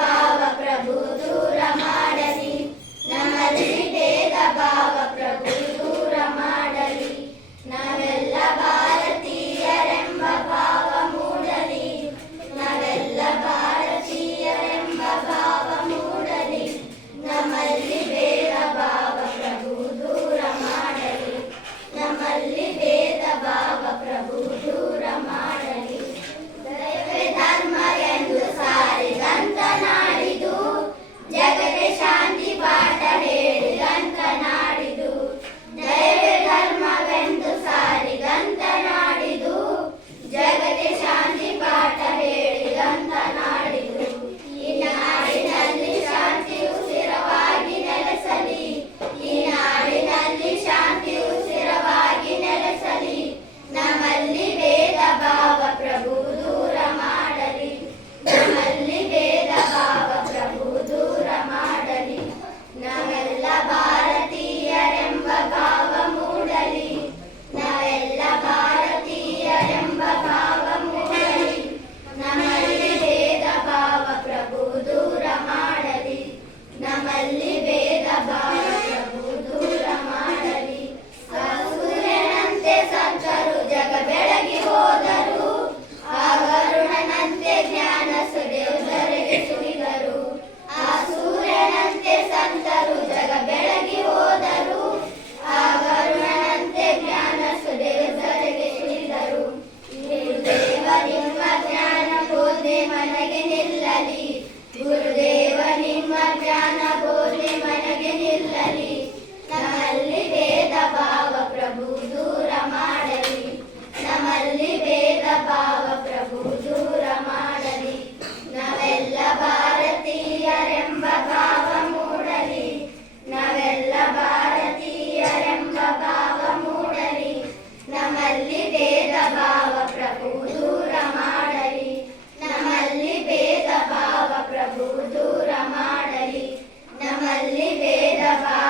ಭಾವ ಪ್ರಭು ದೂರ ಮಾಡಲಿ, ನಮ್ಮಲ್ಲಿ ಭೇದ ಭಾವ ಪ್ರಭು ದೂರ ಮಾಡಲಿ, ನಾವೆಲ್ಲ ಭಾರತೀಯರೆಂಬ ಭಾವ ಮೂಡಲಿ, ನಾವೆಲ್ಲ ಭಾರತೀಯರೆಂಬ ಭಾವ ಮೂಡಲಿ, ನಮ್ಮಲ್ಲಿ ಭೇದ ಭಾವ ಪ್ರಭು ದೂರ ಮಾಡಲಿ, ನಮ್ಮಲ್ಲಿ ಭೇದ ಭಾವ ಪ್ರಭು ದೂರ ಮಾಡಲಿ. ದಯವೇ ಧರ್ಮವೆಂದು ಸಾರಿದಂತ ನಾಡಿದು, ಜಗಕ್ಕೆ ಶಾಂತಿ ಪಾಠ ಹೇಳಿದಂತ ನಾಡಿದು, ದಯವೇ ಧರ್ಮವೆಂದು ಸಾರಿದಂತ ನಾಡಿದು, ಜಗಕ್ಕೆ ಶಾಂತಿ ಪಾಠ ಹೇಳಿದಂತ ನಾಡಿದು. ಈ ನಾಡಿನಲ್ಲಿ ಶಾಂತಿಯು ಸ್ಥಿರವಾಗಿ ನೆಲೆಸಲಿ, ಈ ನಾಡಿನಲ್ಲಿ ಶಾಂತಿಯು ಸ್ಥಿರವಾಗಿ ನೆಲೆಸಲಿ, ನಮ್ಮಲ್ಲಿ ಭೇದ ಭಾವ ಪ್ರಭು ದೂರ ಮಾಡಲಿ, ನಮ್ಮಲ್ಲಿ ಭೇದ ಭಾವ ಪ್ರಭು ದೂರ ಮಾಡಲಿ, ನಾವೆಲ್ಲ ಭಾರತೀಯರೆಂಬ ಭಾವ ಮೂಡಲಿ, ನಾವೆಲ್ಲ ಭಾರತೀಯರೆಂಬ ಭಾವ ಮೂಡಲಿ, ನಮ್ಮಲ್ಲಿ ಭೇದ ಭಾವ ಪ್ರಭು ದೂರ ಮಾಡಲಿ, ನಮ್ಮಲ್ಲಿ ಭೇದ ಭಾವ ಪ್ರಭು ದೂರ ಮಾಡಲಿ. ಆ ಸೂರ್ಯನಂತೆ ಸಂತರು ಜಗ ಬೆಳಗಿ ಹೋದರು, ಆ ಗರುಡನಂತೆ ಜ್ಞಾನ ಸುರಿಯುವುದರಿಗೆ ಸುರಿದರು, ಆ ಸೂರ್ಯನಂತೆ ಸಂತರು ಜಗ ಬೆಳಗಿ ಹೋದರು, ಆ ಗರುಡನಂತೆ ಜ್ಞಾನ ಸುರಿಯುವುದರಿಗೆ ಸುರಿದರು. ಗುರುದೇವ ನಿಮ್ಮ ಜ್ಞಾನ ಬೋಧನೆ ಮನಗೆ ನಿಲ್ಲಲಿ, ಗುರುದೇವ ನಿಮ್ಮ ಜ್ಞಾನ ಬೋಧನೆ ಮನಗೆ ನಿಲ್ಲಲಿ, ನಮ್ಮಲ್ಲಿ ಭೇದ ಭಾವ ಪ್ರಭು ದೂರ ಮಾಡಲಿ, ನಮ್ಮಲ್ಲಿ ಭೇದ ಭಾವ ಪ್ರಭು ದೂರ ಮಾಡಲಿ, ನಾವೆಲ್ಲ ಭಾರತೀಯರೆಂಬ ಭಾವ ಮೂಡಲಿ, ನಾವೆಲ್ಲ ಭಾರತೀಯರೆಂಬ ಭಾವ ಮೂಡಲಿ, ನಮ್ಮಲ್ಲಿ ಭೇದ ಭಾವ ಪ್ರಭು ದೂರ ಮಾಡಲಿ, ನಮ್ಮಲ್ಲಿ ಭೇದ ಭಾವ ಪ್ರಭು ದೂರ ಮಾಡಲಿ, ನಮ್ಮಲ್ಲಿ ಭೇದ ಭಾವ